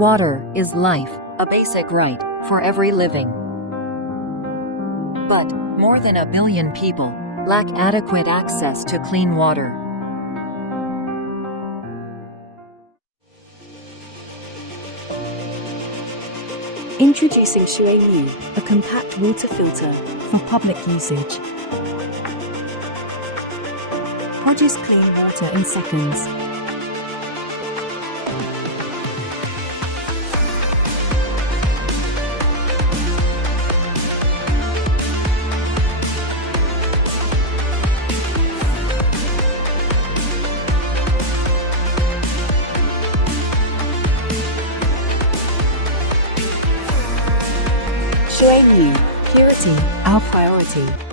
Water is life, a basic right for every living. But more than 1 billion people lack adequate access to clean water. Introducing ShuiNew, a compact water filter for public usage. Produce clean water in seconds. ShuiNew, purity, our priority.